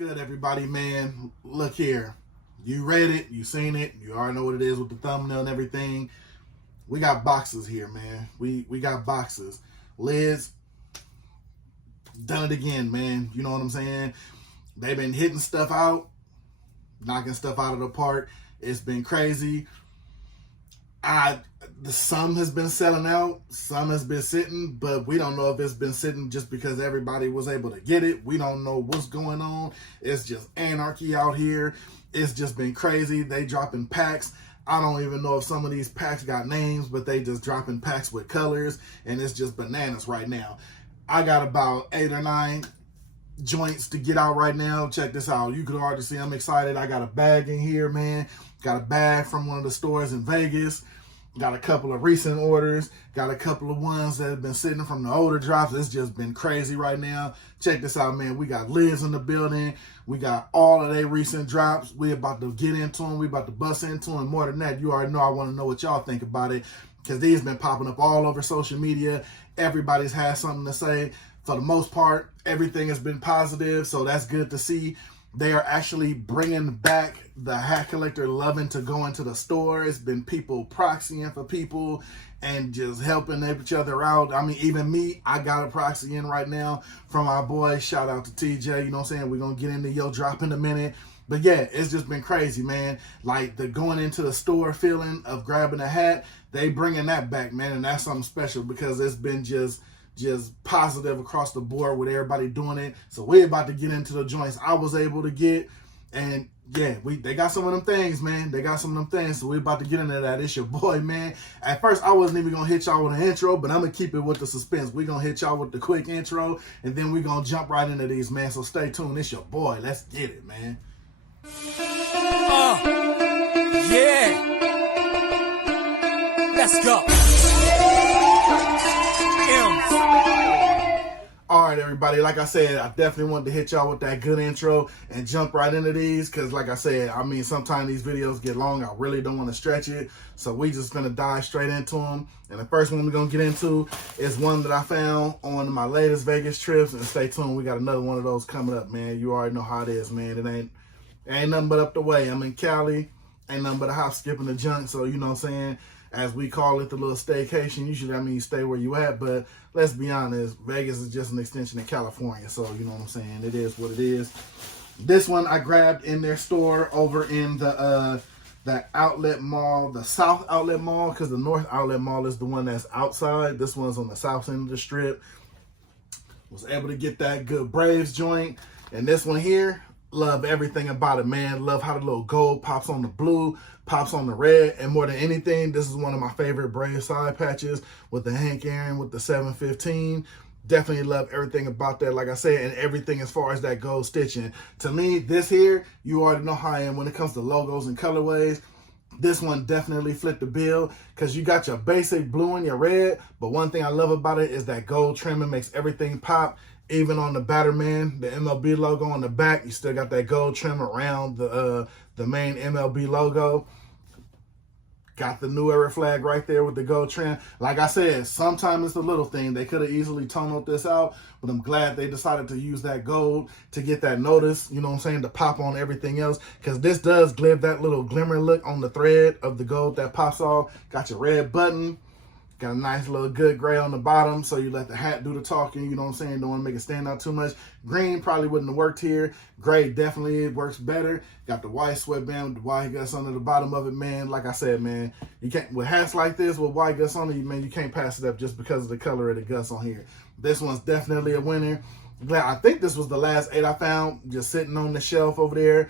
good, everybody, man? Look here. You read it. You seen it. You already know what it is with the thumbnail and everything. We got boxes here, man. We got boxes. Liz, done it again, man. You know what I'm saying? They've been hitting stuff out, knocking stuff out of the park. It's been crazy. Some has been selling out, some has been sitting, but we don't know if it's been sitting just because everybody was able to get it. We don't know what's going on. It's just anarchy out here. It's just been crazy. They dropping packs. I don't even know if some of these packs got names, but they just dropping packs with colors, and it's just bananas right now. I got about 8 or 9 joints to get out right now. Check this out. You can already see I'm excited. I got a bag in here, man. Got a bag from one of the stores in Vegas. Got a couple of recent orders. Got a couple of ones that have been sitting from the older drops. It's just been crazy right now. Check this out, man. We got Liz in the building. We got all of their recent drops. We about to get into them. We about to bust into them. More than that, you already know I want to know what y'all think about it, because these been popping up all over social media. Everybody's had something to say. For the most part, everything has been positive, so that's good to see. They are actually bringing back the hat collector loving to go into the store. It's been people proxying for people and just helping each other out. I mean, even me, I got a proxy in right now from our boy. Shout out to TJ, you know what I'm saying? We're going to get into your drop in a minute. But yeah, it's just been crazy, man. Like the going into the store feeling of grabbing a hat, they bringing that back, man. And that's something special because it's been just positive across the board with everybody doing it. So we're about to get into the joints I was able to get. And yeah, they got some of them things, man. They got some of them things. So we're about to get into that. It's your boy, man. At first, I wasn't even going to hit y'all with an intro, but I'm going to keep it with the suspense. We're going to hit y'all with the quick intro, and then we're going to jump right into these, man. So stay tuned. It's your boy. Let's get it, man. Yeah. Let's go. All right, everybody, like I said, I definitely wanted to hit y'all with that good intro and jump right into these because, like I said, I mean, sometimes these videos get long. I really don't want to stretch it, so we just going to dive straight into them. And the first one we're going to get into is one that I found on my latest Vegas trips, and stay tuned. We got another one of those coming up, man. You already know how it is, man. It ain't nothing but up the way. I'm in Cali. Ain't nothing but a hop, skip, and a junk, so you know what I'm saying? As we call it, the little staycation. Usually, I mean, you stay where you at, but let's be honest, Vegas is just an extension of California, so you know what I'm saying? It is what it is. This one I grabbed in their store over in the outlet mall, the South Outlet Mall, because the North Outlet Mall is the one that's outside. This one's on the south end of the strip. Was able to get that good Braves joint, and this one here, love everything about it, man. Love how the little gold pops on the blue, pops on the red, and more than anything, this is one of my favorite Brave side patches with the Hank Aaron with the 715. Definitely love everything about that, like I said, and everything as far as that gold stitching. To me, this here, you already know how I am when it comes to logos and colorways. This one definitely flipped the bill because you got your basic blue and your red, but one thing I love about it is that gold trimming makes everything pop. Even on the Batterman, the MLB logo on the back, you still got that gold trim around the main MLB logo. Got the New Era flag right there with the gold trim. Like I said, sometimes it's a little thing. They could have easily toned this out, but I'm glad they decided to use that gold to get that notice, you know what I'm saying, to pop on everything else. Because this does give that little glimmer look on the thread of the gold that pops off. Got your red button. Got a nice little good gray on the bottom, so you let the hat do the talking, you know what I'm saying? Don't want to make it stand out too much. Green probably wouldn't have worked here. Gray definitely works better. Got the white sweatband with the white guts under the bottom of it, man. Like I said, man, you can't, with hats like this with white guts on it, man, you can't pass it up just because of the color of the guts on here. This one's definitely a winner. I think this was the last 8 I found, just sitting on the shelf over there.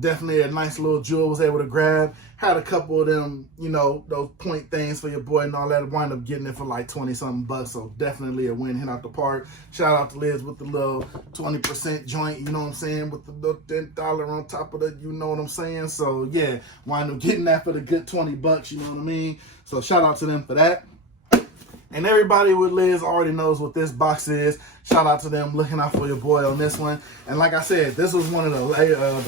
Definitely a nice little jewel was able to grab. Had a couple of them, you know, those point things for your boy and all that. Wind up getting it for like 20-something bucks. So definitely a win, hit out the park. Shout out to Liz with the little 20% joint, you know what I'm saying? With the little $10 on top of it, you know what I'm saying? So yeah, wind up getting that for the good 20 bucks, you know what I mean? So shout out to them for that. And everybody with Liz already knows what this box is. Shout out to them looking out for your boy on this one. And like I said, this was one of the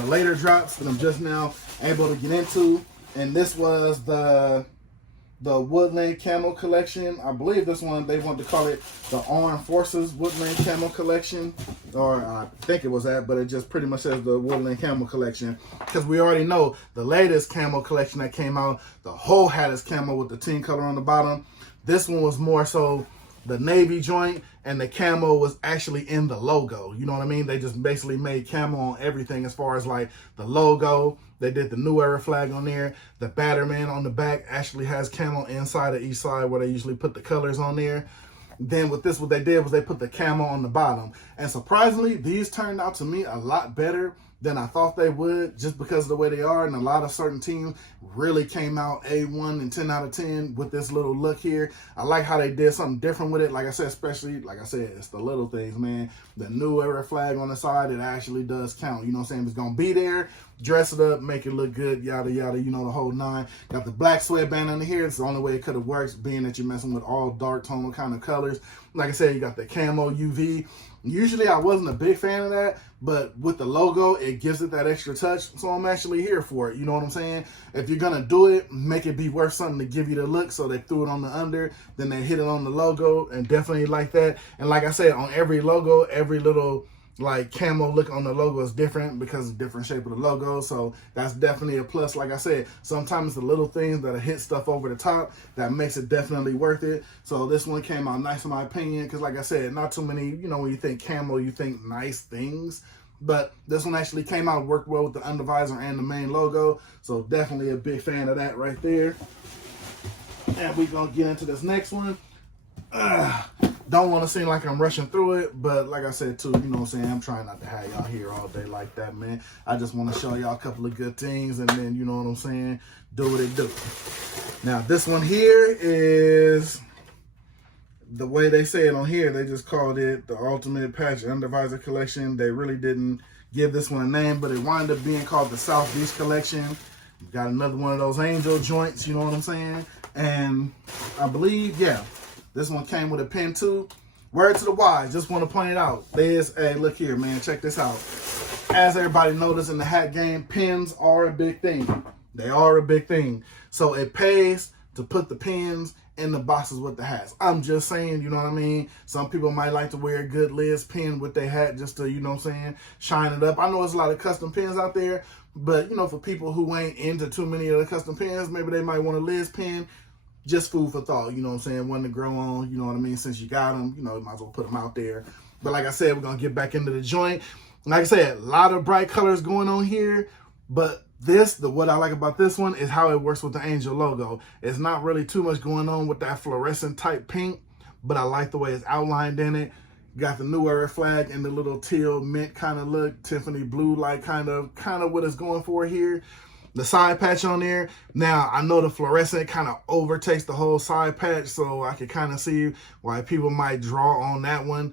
later drops that I'm just now able to get into. And this was the the Woodland Camo Collection. I believe this one, they want to call it the Armed Forces Woodland Camo Collection. Or I think it was that, but it just pretty much says the Woodland Camo Collection. Because we already know the latest camo collection that came out, the whole hat is camo with the team color on the bottom. This one was more so the navy joint, and the camo was actually in the logo. You know what I mean? They just basically made camo on everything as far as like the logo. They did the New Era flag on there. The Batterman on the back actually has camo inside of each side where they usually put the colors on there. Then with this, what they did was they put the camo on the bottom. And surprisingly, these turned out to me a lot better than I thought they would, just because of the way they are. And a lot of certain teams really came out A1 and 10 out of 10 with this little look here. I like how they did something different with it. Like I said, especially, like I said, it's the little things, man. The New Era flag on the side, it actually does count. You know what I'm saying? It's going to be there. Dress it up, make it look good, yada, yada, you know, the whole nine. Got the black sweatband under here. It's the only way it could have worked, being that you're messing with all dark tonal kind of colors. Like I said, you got the camo UV. Usually I wasn't a big fan of that, but with the logo, it gives it that extra touch. So I'm actually here for it. You know what I'm saying? If you're going to do it, make it be worth something to give you the look. So they threw it on the under, then they hit it on the logo, and definitely like that. And like I said, on every logo, every little like camo look on the logo is different because of the different shape of the logo. So that's definitely a plus. Like I said, sometimes it's the little things that hit stuff over the top that makes it definitely worth it. So this one came out nice in my opinion, because like I said, not too many, you know, when you think camo, you think nice things. But this one actually came out, worked well with the undervisor and the main logo. So definitely a big fan of that right there. And we're going to get into this next one. Don't want to seem like I'm rushing through it, but like I said too, you know what I'm saying, I'm trying not to have y'all here all day like that, man. I just want to show y'all a couple of good things, and then, you know what I'm saying, do what it do. Now, this one here is, the way they say it on here, they just called it the Ultimate Patch Undervisor Collection. They really didn't give this one a name, but it wound up being called the South Beach Collection. Got another one of those angel joints, you know what I'm saying? And I believe, yeah, this one came with a pin too. Word to the wise, just want to point it out. There's a, look here, man, check this out. As everybody noticed in the hat game, pins are a big thing. They are a big thing. So it pays to put the pins in the boxes with the hats. I'm just saying, you know what I mean? Some people might like to wear a good Liz pin with their hat just to, you know what I'm saying, shine it up. I know there's a lot of custom pins out there, but, you know, for people who ain't into too many of the custom pins, maybe they might want a Liz pin. Just food for thought, you know what I'm saying? One to grow on, you know what I mean? Since you got them, you know, you might as well put them out there. But like I said, we're going to get back into the joint. Like I said, a lot of bright colors going on here. But what I like about this one is how it works with the Angel logo. It's not really too much going on with that fluorescent type pink, but I like the way it's outlined in it. Got the New Era flag and the little teal mint kind of look, Tiffany blue like kind of what it's going for here. The side patch on there. Now, I know the fluorescent kind of overtakes the whole side patch, so I can kind of see why people might draw on that one.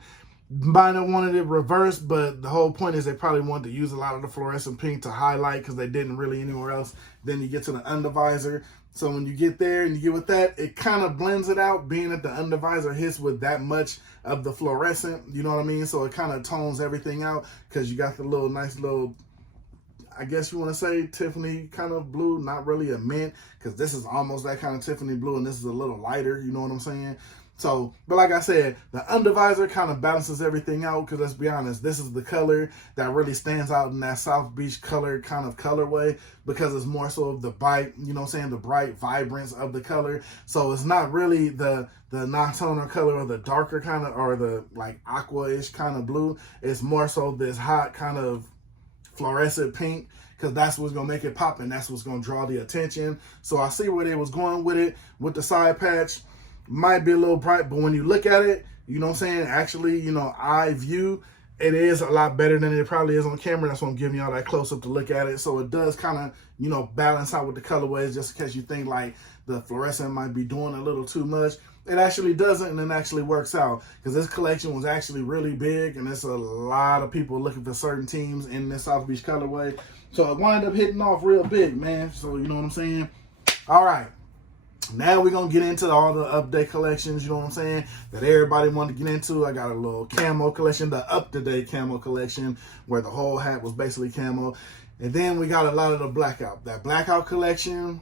Might have wanted it reversed, but the whole point is they probably wanted to use a lot of the fluorescent pink to highlight because they didn't really anywhere else. Then you get to the undervisor. So when you get there and you get with that, it kind of blends it out, being that the undervisor hits with that much of the fluorescent, you know what I mean? So it kind of tones everything out because you got the little nice little, I guess you want to say Tiffany kind of blue, not really a mint, because this is almost that kind of Tiffany blue and this is a little lighter, you know what I'm saying? So, but like I said, the undervisor kind of balances everything out, because let's be honest, this is the color that really stands out in that South Beach color kind of colorway, because it's more so of the bright, you know what I'm saying, the bright vibrance of the color. So it's not really the nocturnal color or the darker kind of, or the like aqua-ish kind of blue. It's more so this hot kind of fluorescent pink, because that's what's gonna make it pop and that's what's gonna draw the attention. So I see where they was going with it. With the side patch, might be a little bright, but when you look at it, you know what I'm saying, actually, you know, eye view, it is a lot better than it probably is on camera. That's why I'm giving y'all that close up to look at it. So it does kind of, you know, balance out with the colorways, just in case you think like the fluorescent might be doing a little too much. It actually doesn't, and it actually works out, because this collection was actually really big, and there's a lot of people looking for certain teams in this South Beach colorway. So it wound up hitting off real big, man. So you know what I'm saying? All right. Now we're going to get into all the update collections, you know what I'm saying, that everybody wanted to get into. I got a little camo collection, the up-to-date camo collection, where the whole hat was basically camo. And then we got a lot of the Blackout. That Blackout collection,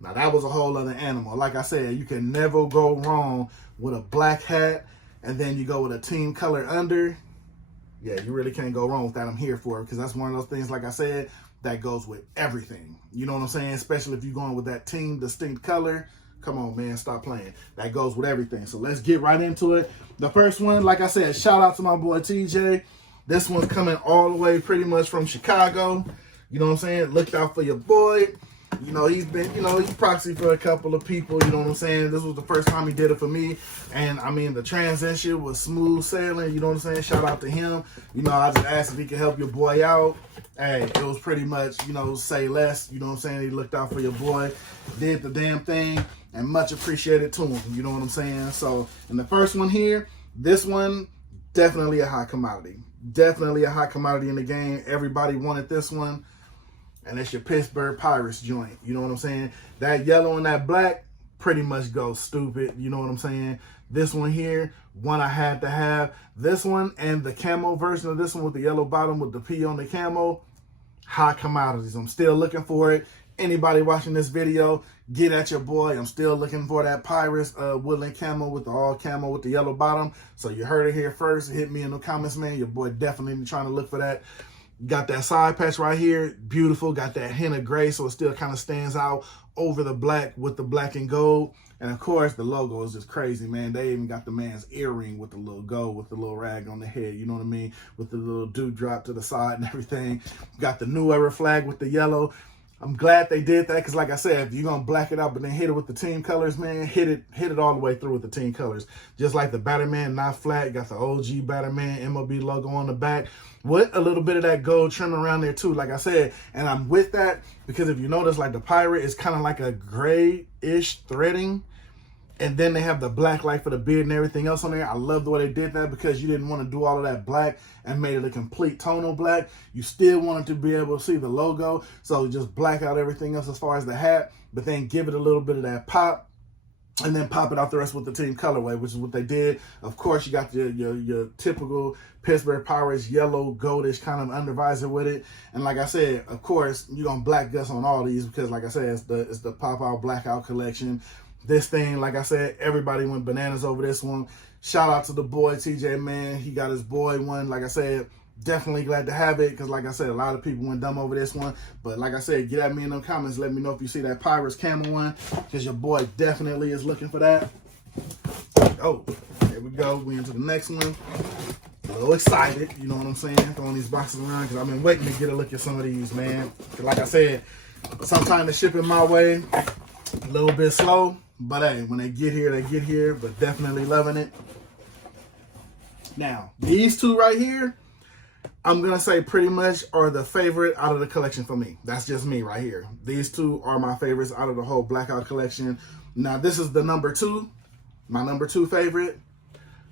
Now that was a whole other animal. Like I said, you can never go wrong with a black hat, and then you go with a team color under. Yeah, you really can't go wrong with that. I'm here for it, because that's one of those things, like I said, that goes with everything. You know what I'm saying? Especially if you're going with that team distinct color. Come on, man, stop playing. That goes with everything. So let's get right into it. The first one, like I said, shout out to my boy TJ. This one's coming all the way pretty much from Chicago. You know what I'm saying? Looked out for your boy. You know, he's been, you know, he's proxy for a couple of people, you know what I'm saying? This was the first time he did it for me. And, I mean, the transition was smooth sailing, you know what I'm saying? Shout out to him. You know, I just asked if he could help your boy out. Hey, it was pretty much, you know, say less, you know what I'm saying? He looked out for your boy, did the damn thing, and much appreciated to him, you know what I'm saying? So, in the first one here, this one, definitely a hot commodity. Definitely a hot commodity in the game. Everybody wanted this one. And it's your Pittsburgh Pirates joint. You know what I'm saying? That yellow and that black pretty much goes stupid. You know what I'm saying? This one here, one I had to have. This one and the camo version of this one with the yellow bottom with the P on the camo. Hot commodities. I'm still looking for it. Anybody watching this video, get at your boy. I'm still looking for that Pirates woodland camo with the all camo with the yellow bottom. So you heard it here first. Hit me in the comments, man. Your boy definitely trying to look for that. Got that side patch right here, beautiful. Got that hint of gray, so it still kind of stands out over the black with the black and gold. And of course, the logo is just crazy, man. They even got the man's earring with the little gold, with the little rag on the head, you know what I mean? With the little dewdrop to the side and everything. Got the new era flag with the yellow. I'm glad they did that, because like I said, if you're going to black it out but then hit it with the team colors, man, hit it all the way through with the team colors. Just like the Batterman, not flat, got the OG Batterman MLB logo on the back with a little bit of that gold trim around there too, like I said. And I'm with that because if you notice, like the Pirate is kind of like a grayish threading. And then they have the black light for the beard and everything else on there. I love the way they did that, because you didn't want to do all of that black and made it a complete tonal black. You still wanted to be able to see the logo. So just black out everything else as far as the hat, but then give it a little bit of that pop. And then pop it out the rest with the team colorway, which is what they did. Of course, you got your typical Pittsburgh Pirates yellow, goldish kind of undervisor with it. And like I said, of course, you're going to black guts on all these because, like I said, it's the pop-out blackout collection. This thing, like I said, everybody went bananas over this one. Shout out to the boy, TJ, man. He got his boy one. Like I said, definitely glad to have it, because like I said, a lot of people went dumb over this one. But like I said, get at me in the comments. Let me know if you see that Pirates camo one, because your boy definitely is looking for that. Oh, there we go. We into the next one. A little excited, you know what I'm saying? Throwing these boxes around, because I've been waiting to get a look at some of these, man. Like I said, sometimes the shipping my way a little bit slow. But hey, when they get here, but definitely loving it. Now, these two right here, I'm going to say pretty much are the favorite out of the collection for me. That's just me right here. These two are my favorites out of the whole Blackout collection. Now, this is the number two, my number two favorite.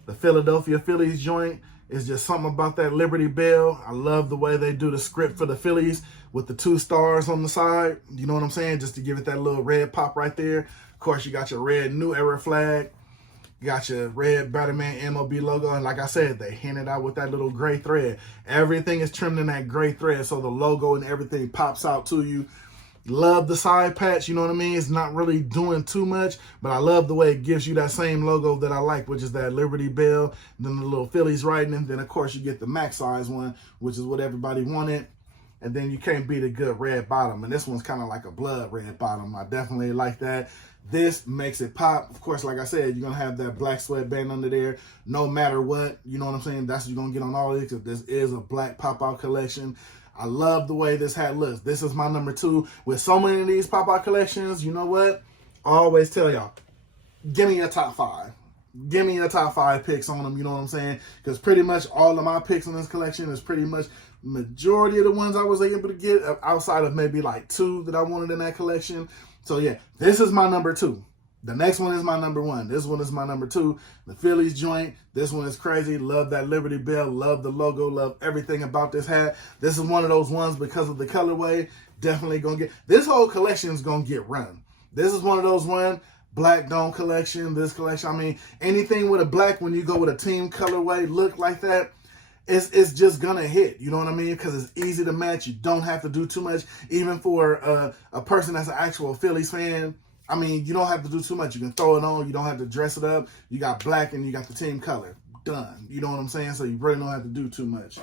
The Philadelphia Phillies joint is just something about that Liberty Bell. I love the way they do the script for the Phillies with the 2 stars on the side. You know what I'm saying? Just to give it that little red pop right there. Of course, you got your red new era flag. You got your red Batterman MLB logo. And like I said, they hinted out with that little gray thread. Everything is trimmed in that gray thread, so the logo and everything pops out to you. Love the side patch, you know what I mean? It's not really doing too much, but I love the way it gives you that same logo that I like, which is that Liberty Bell, then the little Phillies writing, and then of course you get the max size one, which is what everybody wanted. And then you can't beat a good red bottom, and this one's kind of like a blood red bottom. I definitely like that. This makes it pop. Of course, like I said, you're going to have that black sweatband under there no matter what. You know what I'm saying? That's what you're going to get on all these, because this is a black pop-out collection. I love the way this hat looks. This is my number two. With so many of these pop-out collections, you know what? I always tell y'all, give me your top 5. Give me your top 5 picks on them, you know what I'm saying? Because pretty much all of my picks in this collection is pretty much majority of the ones I was able to get, outside of maybe like 2 that I wanted in that collection. So yeah, this is my number 2. The next one is my number 1. This one is my number 2. The Phillies joint. This one is crazy. Love that Liberty Bell. Love the logo. Love everything about this hat. This is one of those ones because of the colorway. Definitely going to get... This whole collection is going to get run. This is one of those ones. Black Dome collection. This collection. I mean, anything with a black, when you go with a team colorway look like that, it's just gonna hit. You know what I mean? Because it's easy to match. You don't have to do too much. Even for a person that's an actual Phillies fan, I mean, you don't have to do too much. You can throw it on. You don't have to dress it up. You got black and you got the team color. Done. You know what I'm saying? So you really don't have to do too much.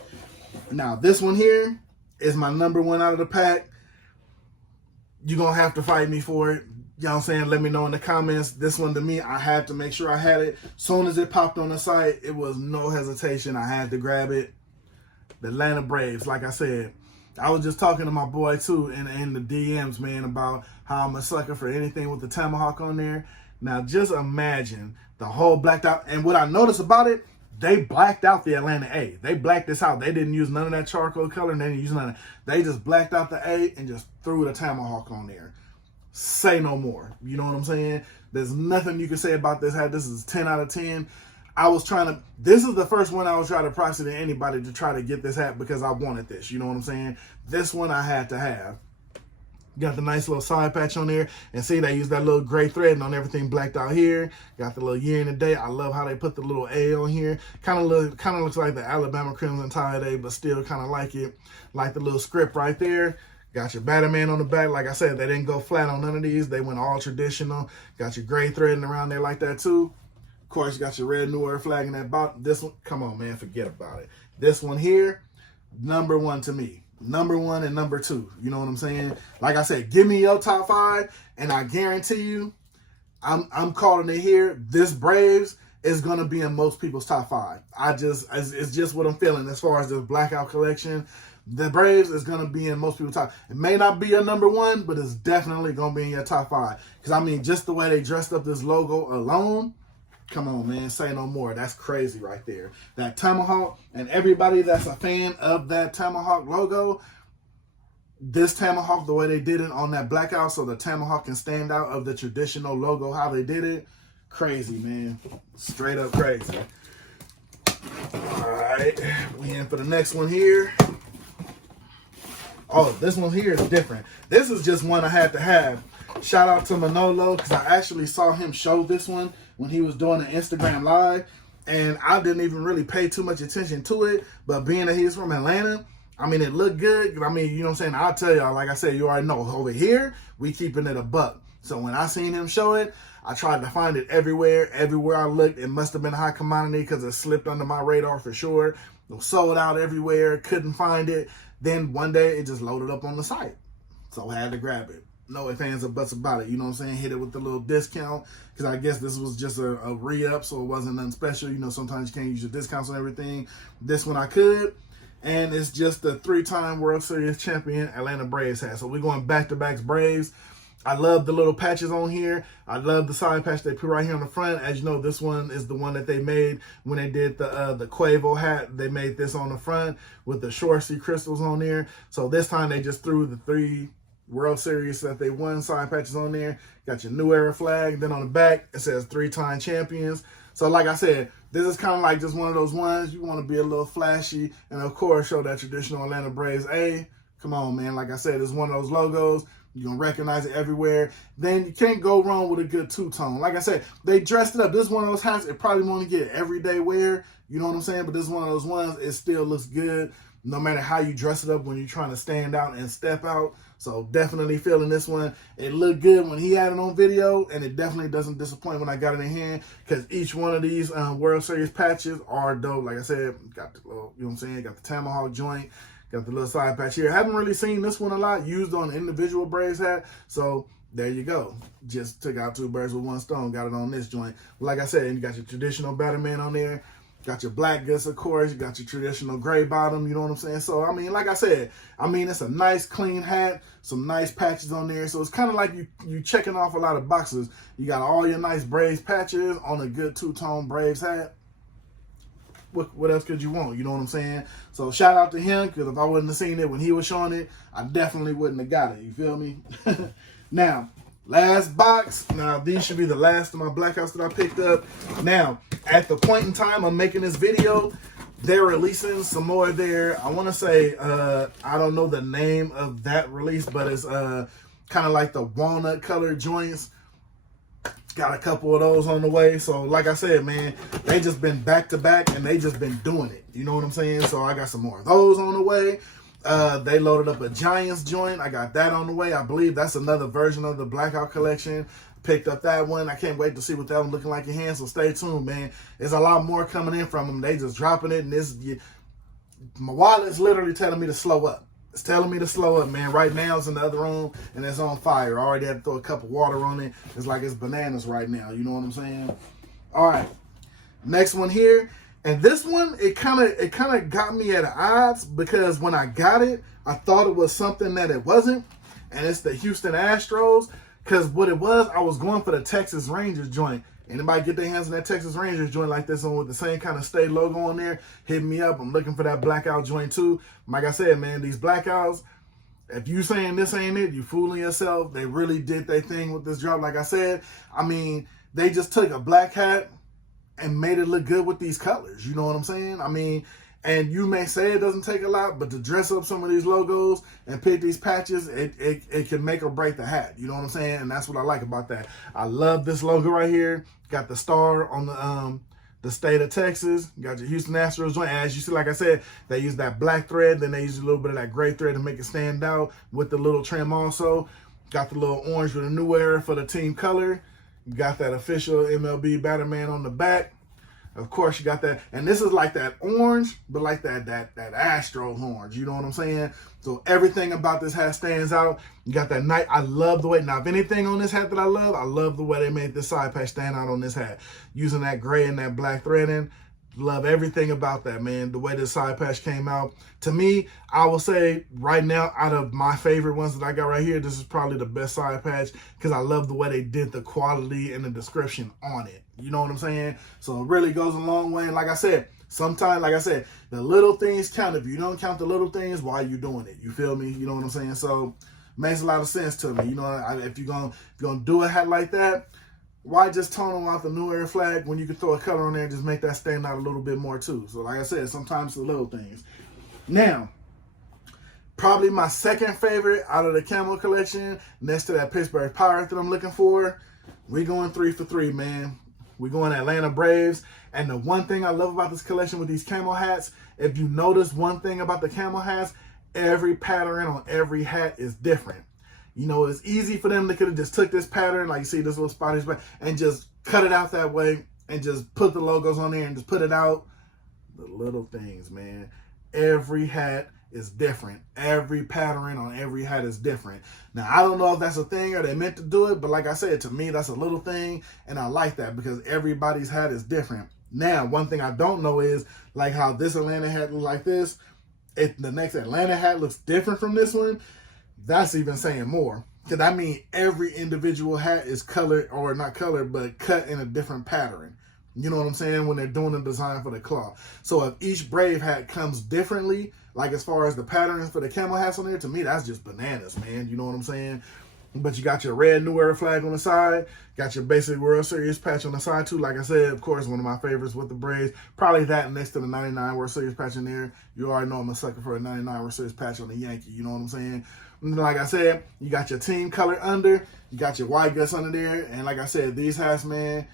Now, this one here is my number one out of the pack. You're going to have to fight me for it. You know what I'm saying? Let me know in the comments. This one to me, I had to make sure I had it. Soon as it popped on the site, it was no hesitation. I had to grab it. The Atlanta Braves, like I said. I was just talking to my boy, too, in the DMs, man, about how I'm a sucker for anything with the tomahawk on there. Now, just imagine the whole blacked out. And what I noticed about it, they blacked out the Atlanta A. They blacked this out. They didn't use none of that charcoal color, and they didn't use none of that. They just blacked out the A and just threw the tomahawk on there. Say no more. You know what I'm saying? There's nothing you can say about this hat. This is 10 out of 10. This is the first one I was trying to proxy to anybody to try to get this hat because I wanted this. You know what I'm saying? This one I had to have. Got the nice little side patch on there. And see, they use that little gray thread on everything blacked out here. Got the little year and the day. I love how they put the little A on here. Kind of looks like the Alabama Crimson tie-dye, but still kind of like it. Like the little script right there. Got your Batman on the back. Like I said, they didn't go flat on none of these. They went all traditional. Got your gray threading around there like that too. Of course, you got your red New Era flag in that bottom. This one, come on, man, forget about it. This one here, number one to me. Number one and number two. You know what I'm saying? Like I said, give me your top 5, and I guarantee you, I'm calling it here. This Braves is gonna be in most people's top 5. It's just what I'm feeling as far as this Blackout collection. The Braves is going to be in most people's top. It may not be your number 1, but it's definitely going to be in your top 5. Because, I mean, just the way they dressed up this logo alone, come on, man, say no more. That's crazy right there. That tomahawk, and everybody that's a fan of that tomahawk logo, this tomahawk, the way they did it on that Blackout, so the tomahawk can stand out of the traditional logo, how they did it, crazy, man. Straight up crazy. All right, we in for the next one here. Oh, this one here is different. This is just one I had to have. Shout out to Manolo, because I actually saw him show this one when he was doing an Instagram live, and I didn't even really pay too much attention to it, but being that he's from Atlanta, I mean, it looked good. I mean, you know what I'm saying? I'll tell y'all, like I said, you already know, over here, we keeping it a buck. So when I seen him show it, I tried to find it everywhere. Everywhere I looked, it must have been high commodity because it slipped under my radar for sure. It was sold out everywhere, couldn't find it. Then one day, it just loaded up on the site. So I had to grab it. No ifs, ands, or buts about it. You know what I'm saying? Hit it with the little discount. Because I guess this was just a re-up, so it wasn't nothing special. You know, sometimes you can't use your discounts and everything. This one I could. And it's just the 3-time World Series champion Atlanta Braves hat. So we're going back-to-back Braves. I love the little patches on here. I love the side patch they put right here on the front. As you know, this one is the one that they made when they did the Quavo hat. They made this on the front with the Shawn.Stay.Fitted crystals on there. So this time they just threw the 3 World Series that they won side patches on there. Got your New Era flag. Then on the back, it says 3-time champions. So like I said, this is kind of like just one of those ones. You want to be a little flashy and, of course, show that traditional Atlanta Braves A. Come on, man. Like I said, it's one of those logos. You're going to recognize it everywhere. Then you can't go wrong with a good two-tone. Like I said, they dressed it up. This is one of those hats it probably won't get everyday wear. You know what I'm saying? But this is one of those ones, it still looks good no matter how you dress it up when you're trying to stand out and step out. So definitely feeling this one. It looked good when he had it on video, and it definitely doesn't disappoint when I got it in hand, because each one of these World Series patches are dope. Like I said, got the little, you know what I'm saying, got the tomahawk joint. Got the little side patch here. I haven't really seen this one a lot used on individual Braves hat. So there you go. Just took out 2 birds with 1 stone. Got it on this joint. Like I said, you got your traditional Batman on there. Got your black goods, of course. You got your traditional gray bottom. You know what I'm saying? So, I mean, like I said, I mean, it's a nice, clean hat. Some nice patches on there. So, it's kind of like you checking off a lot of boxes. You got all your nice Braves patches on a good 2-tone Braves hat. What else could you want? You know what I'm saying? So shout out to him, because if I wouldn't have seen it when he was showing it, I definitely wouldn't have got it. You feel me? Now, last box. Now, these should be the last of my Blackouts that I picked up. Now, at the point in time I'm making this video, they're releasing some more there. I want to say, I don't know the name of that release, but it's kind of like the walnut color joints. Got a couple of those on the way. So like I said, man, they just been back to back and they just been doing it. You know what I'm saying? So I got some more of those on the way. They loaded up a Giants joint. I got that on the way. I believe that's another version of the Blackout collection. Picked up that one. I can't wait to see what that one looking like in hand. So stay tuned, man. There's a lot more coming in from them. They just dropping it, and my wallet's literally telling me to slow up. It's telling me to slow up, man. Right now it's in the other room and it's on fire. I already had to throw a cup of water on it. It's like it's bananas right now. You know what I'm saying? All right. Next one here. And this one, it kind of got me at odds because when I got it, I thought it was something that it wasn't. And it's the Houston Astros. Because what it was, I was going for the Texas Rangers joint. Anybody get their hands on that Texas Rangers joint like this one with the same kind of Stay logo on there, hit me up. I'm looking for that Blackout joint too. Like I said, man, these Blackouts, if you saying this ain't it, you fooling yourself. They really did their thing with this drop. Like I said, I mean, they just took a black hat and made it look good with these colors. You know what I'm saying? I mean, and you may say it doesn't take a lot, but to dress up some of these logos and pick these patches, it can make or break the hat. You know what I'm saying? And that's what I like about that. I love this logo right here. Got the star on the state of Texas. Got your Houston Astros joint. And as you see, like I said, they use that black thread. Then they use a little bit of that gray thread to make it stand out with the little trim also. Got the little orange with a new era for the team color. Got that official MLB Batterman on the back. Of course, you got that, and this is like that orange, but like that Astros orange. You know what I'm saying? So everything about this hat stands out. You got that night. I love the way. Now, if anything on this hat that I love the way they made this side patch stand out on this hat, using that gray and that black threading. Love everything about that, man. The way this side patch came out. To me, I will say right now, out of my favorite ones that I got right here, this is probably the best side patch because I love the way they did the quality and the description on it. You know what I'm saying? So it really goes a long way. And like I said, sometimes, like I said, the little things count. If you don't count the little things, why are you doing it? You feel me? You know what I'm saying? So makes a lot of sense to me. You know, if you're gonna do a hat like that, why just tone off the New Era flag when you can throw a color on there and just make that stand out a little bit more too? So like I said, sometimes the little things. Now, probably my second favorite out of the Camo collection, next to that Pittsburgh Pirates that I'm looking for, we going 3 for 3, man. We going Atlanta Braves. And the one thing I love about this collection with these Camo hats, if you notice one thing about the Camo hats, every pattern on every hat is different. You know, it's easy for them. They could have just took this pattern, like you see this little spot, and just cut it out that way and just put the logos on there and just put it out. The little things, man. Every hat is different. Every pattern on every hat is different. Now, I don't know if that's a thing or they meant to do it, but like I said, to me, that's a little thing, and I like that because everybody's hat is different. Now, one thing I don't know is like how this Atlanta hat looks like this. If the next Atlanta hat looks different from this one, that's even saying more. Because I mean, every individual hat is colored, or not colored, but cut in a different pattern. You know what I'm saying? When they're doing the design for the claw. So if each Brave hat comes differently, like as far as the patterns for the Camo hats on there, to me, that's just bananas, man. You know what I'm saying? But you got your red New Era flag on the side. Got your basic World Series patch on the side, too. Like I said, of course, one of my favorites with the Braves. Probably that next to the 99 World Series patch in there. You already know I'm a sucker for a 99 World Series patch on the Yankee. You know what I'm saying? And like I said, you got your team color under. You got your white guts under there. And like I said, these hats, man,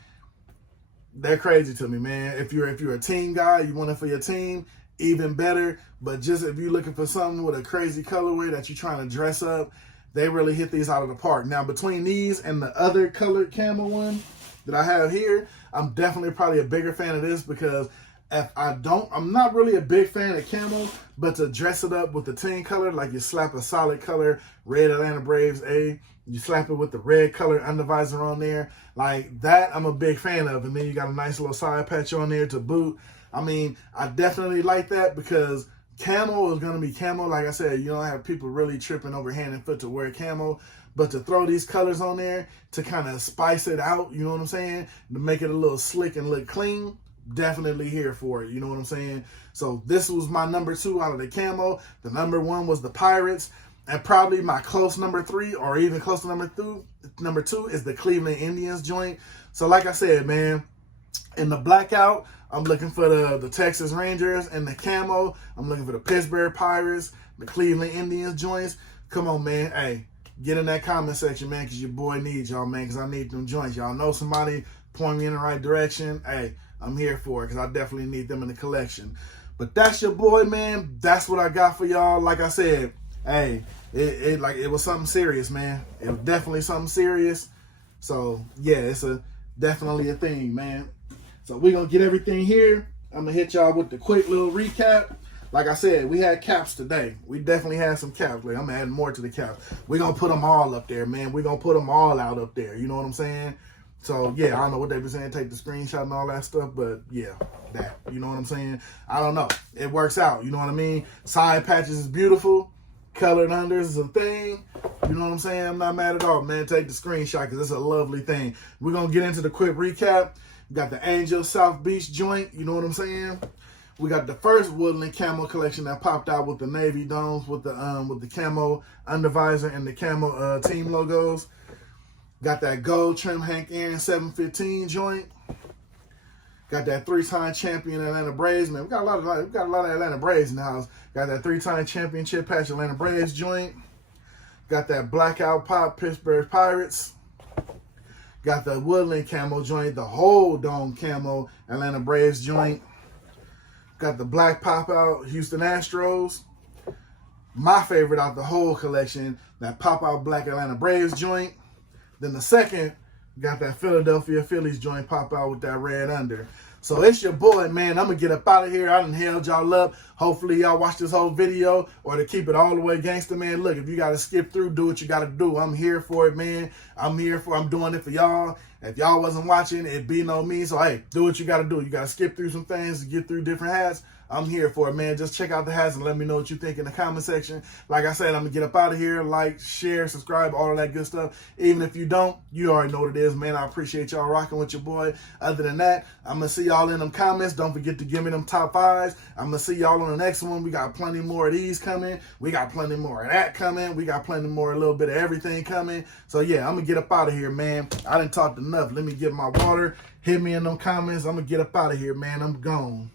they're crazy to me, man. If you're a team guy, you want it for your team, even better. But just if you're looking for something with a crazy colorway that you're trying to dress up, they really hit these out of the park. Now, between these and the other colored Camo one that I have here, I'm definitely probably a bigger fan of this because I'm not really a big fan of Camo, but to dress it up with the team color, like you slap a solid color, red Atlanta Braves A, you slap it with the red color undervisor on there, like that I'm a big fan of. And then you got a nice little side patch on there to boot. I mean, I definitely like that because Camo is going to be Camo. Like I said, you don't have people really tripping over hand and foot to wear Camo. But to throw these colors on there to kind of spice it out, you know what I'm saying? To make it a little slick and look clean, definitely here for it. You know what I'm saying? So this was my number 2 out of the Camo. The number 1 was the Pirates. And probably my close number 3 or even close to number 2 is the Cleveland Indians joint. So like I said, man, in the Blackout, I'm looking for the Texas Rangers, and the Camo, I'm looking for the Pittsburgh Pirates, the Cleveland Indians joints. Come on, man. Hey, get in that comment section, man, because your boy needs y'all, man, because I need them joints. Y'all know somebody, point me in the right direction. Hey, I'm here for it because I definitely need them in the collection. But that's your boy, man. That's what I got for y'all. Like I said, hey, it was something serious, man. It was definitely something serious. So yeah, it's definitely a thing, man. So we're gonna get everything here. I'm gonna hit y'all with the quick little recap. Like I said, we had caps today. We definitely had some caps. Like, I'm adding more to the caps. We're gonna put them all up there, man. We're gonna put them all out up there. You know what I'm saying? So yeah, I don't know what they were saying, take the screenshot and all that stuff, but yeah, that, you know what I'm saying? I don't know. It works out, you know what I mean? Side patches is beautiful. Colored unders is a thing. You know what I'm saying? I'm not mad at all, man. Take the screenshot because it's a lovely thing. We're going to get into the quick recap. We got the Angel South Beach joint. You know what I'm saying? We got the first Woodland Camo collection that popped out with the navy domes, with the camo undervisor and the camo team logos. Got that gold trim Hank Aaron 715 joint. Got that 3-time champion Atlanta Braves, man. We got a lot of Atlanta Braves in the house. Got that 3-time championship patch Atlanta Braves joint. Got that Blackout pop Pittsburgh Pirates. Got the Woodland Camo joint, the whole dome camo Atlanta Braves joint. Got the black pop out Houston Astros. My favorite out the whole collection, that pop out black Atlanta Braves joint. Then the second, got that Philadelphia Phillies joint pop out with that red under. So it's your boy, man. I'm going to get up out of here. I done held y'all up. Hopefully y'all watch this whole video, or to keep it all the way gangster, man. Look, if you got to skip through, do what you got to do. I'm here for it, man. I'm doing it for y'all. If y'all wasn't watching, it'd be no me. So, hey, do what you got to do. You got to skip through some things to get through different hats. I'm here for it, man. Just check out the hats and let me know what you think in the comment section. Like I said, I'm going to get up out of here. Like, share, subscribe, all of that good stuff. Even if you don't, you already know what it is, man. I appreciate y'all rocking with your boy. Other than that, I'm going to see y'all in them comments. Don't forget to give me them top 5s. I'm going to see y'all on the next one. We got plenty more of these coming. We got plenty more of that coming. We got plenty more, a little bit of everything coming. So, yeah, I'm going to get up out of here, man. I done talked enough. Let me get my water. Hit me in them comments. I'm going to get up out of here, man. I'm gone.